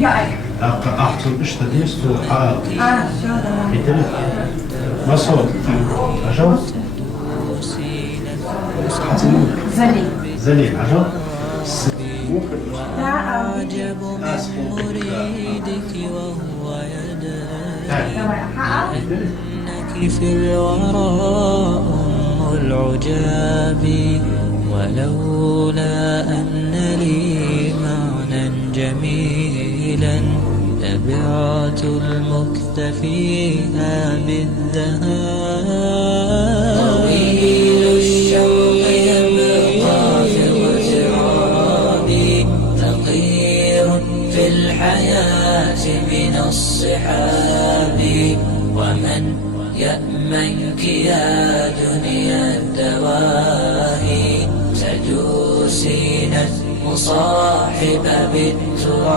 Ja, Achtung, اشتديت وحاط شو مثل مصوت عشان زلي زليل عشان عجب من مريدك وهو يدعي أنك في الورى أم العجاب، ولولا أن لي معنى جميلا لبعت المكث فيها بالذهاب. طويل الشوق يبقى في اغترابي، فقير في الحياة من الصحاب، ومن يأمنك يا دنيا الدواهي، تدوسين المصاحب بالتراب.